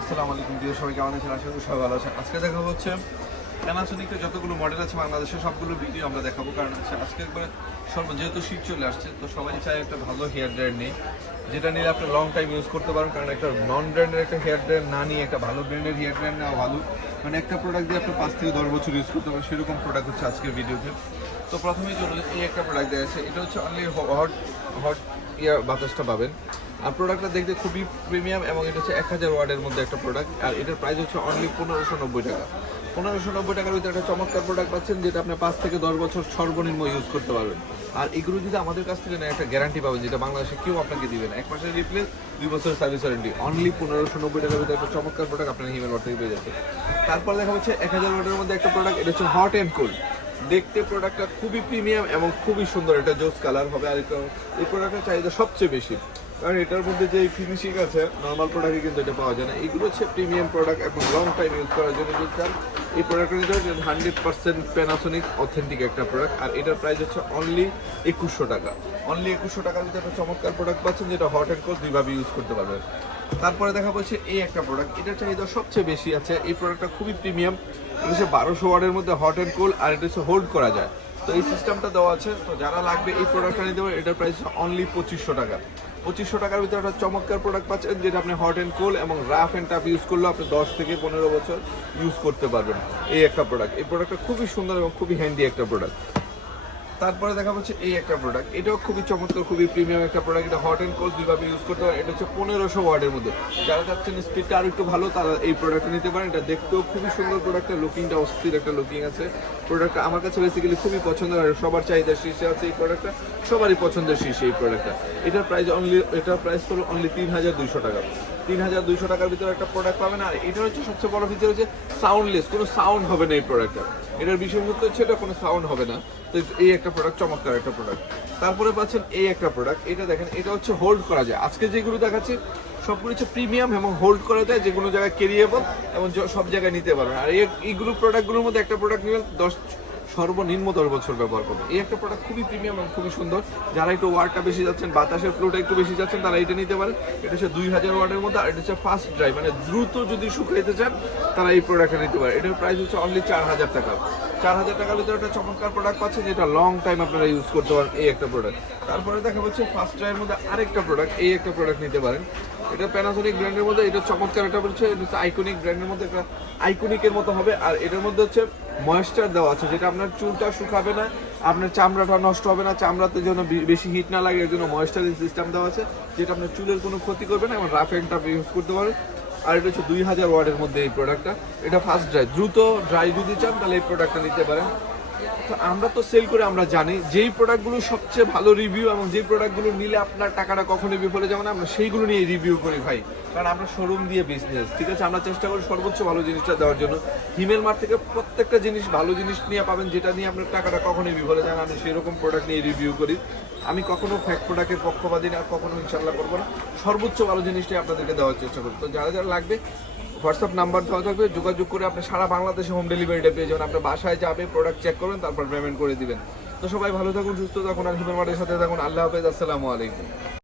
আসসালামু আলাইকুম প্রিয় সবাই, কেমন আছেন? আশা করি সবাই ভালো আছেন। আজকে দেখাবো হচ্ছে প্যানাসোনিকের যতগুলো মডেল আছে বাংলাদেশের সবগুলো ভিডিও আমরা দেখাবো, কারণ হচ্ছে আজকে একবার যেহেতু শীত চলে আসছে, তো সবাই চায় একটা ভালো হেয়ার ড্রায়ার নেই, যেটা নিলে আপনি লং টাইম ইউজ করতে পারেন। কারণ একটা নন ব্র্যান্ডের একটা হেয়ার ড্রায়ার না নিয়ে একটা ভালো ব্র্যান্ডের হেয়ার ড্রায়ার নেওয়া ভালো, মানে একটা প্রোডাক্ট দিয়ে আপনি 5 থেকে 10 বছর ইউজ করতে পারেন, সেরকম প্রোডাক্ট হচ্ছে আজকের ভিডিওতে। তো প্রথমেই চলুন, এই একটা প্রোডাক্ট দেওয়া আছে, এটা হচ্ছে অনলি হট ইয়ার বাতাসটা পাবেন। আর প্রোডাক্টটা দেখতে খুবই প্রিমিয়াম এবং এটা হচ্ছে 1000 ওয়াটের মধ্যে একটা প্রোডাক্ট। আর এটার প্রাইস হচ্ছে অনলি 1590 টাকা। 1590 টাকার ভিতরে একটা চমৎকার প্রোডাক্ট পাচ্ছেন, যেটা আপনি 5 থেকে 10 বছর সর্বনিম্ন ইউজ করতে পারবেন। আর এগুলো যদি আমাদের কাছ থেকে নেয়, একটা গ্যারান্টি পাবেন, যেটা বাংলাদেশে কেউ আপনাকে দিবে না। 1 মাসের রিপ্লেস, 2 বছরের সার্ভিস ওয়ারেন্টি। অনলি 1590 টাকার ভিতরে একটা চমৎকার প্রোডাক্ট আপনার হিমেল ওয়াট থেকে পেয়ে যাচ্ছে। তারপর দেখা হচ্ছে 1000 ওয়াটের মধ্যে একটা প্রোডাক্ট, এটা হচ্ছে হট অ্যান্ড কোল্ড। দেখতে প্রোডাক্টটা খুবই প্রিমিয়াম এবং খুবই সুন্দর, এটা জোস কালার হবে। আর এই প্রোডাক্টের চাহিদা সবচেয়ে বেশি, কারণ এটার মধ্যে যে ফিনিশিং আছে নর্মাল প্রোডাক্টে কিন্তু এটা পাওয়া যায় না। এগুলো হচ্ছে প্রিমিয়াম প্রোডাক্ট এবং লং টাইম ইউজ করার জন্য যদি চান, এই প্রোডাক্টটা নিতে হবে। 100% প্যানাসোনিক অথেন্টিক একটা প্রোডাক্ট। আর এটার প্রাইস হচ্ছে অনলি 2100 টাকা। অনলি 2100 টাকার ভিতরে একটা চমৎকার প্রোডাক্ট পাচ্ছেন, যেটা হট অ্যান্ড কোল্ড দুইভাবে ইউজ করতে পারবেন। তারপরে দেখা হচ্ছে এই একটা প্রোডাক্ট, এটার চাহিদা সবচেয়ে বেশি আছে। এই প্রোডাক্টটা খুবই প্রিমিয়াম, এটা হচ্ছে 1200 ওয়াটের মধ্যে হট অ্যান্ড কোল্ড, আর এটা হচ্ছে হোল্ড করা যায়। তো এই সিস্টেমটা দেওয়া আছে, তো যারা লাগবে এই প্রোডাক্টটা নিতে পারে। এটার প্রাইস অনলি 2500 টাকা। 2500 টাকার ভিতরে একটা চমৎকার প্রোডাক্ট পাচ্ছেন, যেটা আপনি হট অ্যান্ড কোল্ড এবং রাফ অ্যান্ড টাফ ইউজ করলেও আপনি 10 থেকে 15 বছর ইউজ করতে পারবেন। এই একটা প্রোডাক্ট, এই প্রোডাক্টটা খুবই সুন্দর এবং খুবই হ্যান্ডি একটা প্রোডাক্ট। তারপরে দেখা হচ্ছে এই একটা প্রোডাক্ট, এটাও খুবই চমৎকার, খুবই প্রিমিয়াম একটা প্রোডাক্ট। এটা হট অ্যান্ড কোল্ড দুইভাবে ইউজ করতে পারেন। এটা হচ্ছে 1500 ওয়াটের মধ্যে। যারা চাচ্ছেন স্পিডটা আরও একটু ভালো, তারা এই প্রোডাক্টটা নিতে পারেন। এটা দেখতেও খুবই সুন্দর প্রোডাক্টের লুকিংটা অস্থির একটা লুকিং আছে। প্রোডাক্টটা আমার কাছে বেসিক্যালি খুবই পছন্দের, আর সবার চাহিদার শীর্ষে আছে এই প্রোডাক্টটা, সবারই পছন্দের শীর্ষে এই প্রোডাক্টটা। এটার প্রাইস হলো অনলি 3200 টাকা। 3200 টাকার ভিতরে একটা প্রোডাক্ট পাবেন। আর এটা হচ্ছে সবচেয়ে বড় ফিচার হচ্ছে সাউন্ডলেস, কোনো সাউন্ড হবে না এই প্রোডাক্টটা। এটার বিশেষত্ব হচ্ছে এটা কোনো সাউন্ড হবে না। তো এই একটা প্রোডাক্ট, চমৎকার একটা প্রোডাক্ট। তারপরে পাচ্ছেন এই একটা প্রোডাক্ট, এটা দেখেন, এটা হচ্ছে হোল্ড করা যায়। আজকে যেগুলো দেখাচ্ছি সবগুলো হচ্ছে প্রিমিয়াম এবং হোল্ড করা যায়, যে কোনো জায়গায় ক্যারিয়েবল এবং সব জায়গায় নিতে পারবেন। আর এইগুলো প্রোডাক্টগুলোর মধ্যে একটা প্রোডাক্ট নিয়ে সর্বনিম্ন 10 বছর ব্যবহার করবেন। এই একটা প্রোডাক্ট খুবই প্রিমিয়াম এবং খুবই সুন্দর। যারা একটু ওয়াটটা বেশি যাচ্ছেন, বাতাসের ফ্লোটা একটু বেশি যাচ্ছেন, তারা এটা নিতে পারেন। এটা হচ্ছে 2000 ওয়াটের মধ্যে। আর এটা হচ্ছে ফাস্ট ড্রাই, মানে দ্রুত যদি শুকাইতে চান, তারা এই প্রোডাক্টটা নিতে পারে। এটার প্রাইস হচ্ছে অনলি 4000 টাকা। 4000 টাকার ভিতরে একটা চমৎকার প্রোডাক্ট পাচ্ছেন, যেটা লং টাইম আপনারা ইউজ করতে পারেন। এই একটা প্রোডাক্ট। তারপরে দেখা হচ্ছে ফাস্ট ড্রাইয়ের মধ্যে আরেকটা প্রোডাক্ট, এই একটা প্রোডাক্ট নিতে পারেন। এটা প্যানাসোনিক ব্র্যান্ডের মধ্যে, এটা চমৎকার একটা হচ্ছে, এটা হচ্ছে আইকনিক ব্র্যান্ডের মধ্যে, একটা আইকনিকের মতো হবে। আর এটার মধ্যে হচ্ছে ময়েশ্চার দেওয়া আছে, যেটা আপনার চুলটা শুকাবে না, আপনার চামড়াটা নষ্ট হবে না, চামড়াতে যেন বেশি হিট না লাগে, এর জন্য ময়েশ্চারিং সিস্টেম দেওয়া আছে, যেটা আপনার চুলের কোনো ক্ষতি করবে না এবং রাফ অ্যান্ড টাফ ইউজ করতে পারেন। আর এটা হচ্ছে 2000 ওয়াটের মধ্যে এই প্রোডাক্টটা। এটা ফাস্ট ড্রাই, দ্রুত ড্রাই যদি চান তাহলে এই প্রোডাক্টটা নিতে পারেন। তো আমরা তো সেল করে আমরা জানি যেই প্রোডাক্টগুলো সবচেয়ে ভালো রিভিউ এবং যেই প্রোডাক্টগুলো নিলে আপনার টাকাটা কখনোই বিফলে যাবে না, আমরা সেইগুলো নিয়ে রিভিউ করি ভাই। কারণ আমরা শোরুম দিয়ে বিজনেস, ঠিক আছে, আমরা চেষ্টা করি সর্বোচ্চ ভালো জিনিসটা দেওয়ার জন্য। হিমেল মার্ট থেকে প্রত্যেকটা জিনিস ভালো জিনিস নিয়ে পাবেন, যেটা নিয়ে আপনার টাকাটা কখনোই বিফলে যায় না। আমি সেরকম প্রোডাক্ট নিয়ে রিভিউ করি। আমি কখনো ফ্যাক প্রোডাক্টের পক্ষপাতী না, কখনো ইনশাল্লাহ করবো না। সর্বোচ্চ ভালো জিনিসটাই আপনাদেরকে দেওয়ার চেষ্টা করি। তো যারা যারা লাগবে, হোয়াটসঅ্যাপ নাম্বার দেওয়া থাকবে, যোগাযোগ করে আপনি সারা বাংলাদেশে হোম ডেলিভারিটা পেয়ে যাবেন। আপনার বাসায় যাবে, প্রোডাক্ট চেক করবেন, তারপর পেমেন্ট করে দিবেন। তো সবাই ভালো থাকুন, সুস্থ থাকুন, আর হিমেল মার্টের সাথে থাকুন। আল্লাহ হাফেজ, আসসালামু আলাইকুম।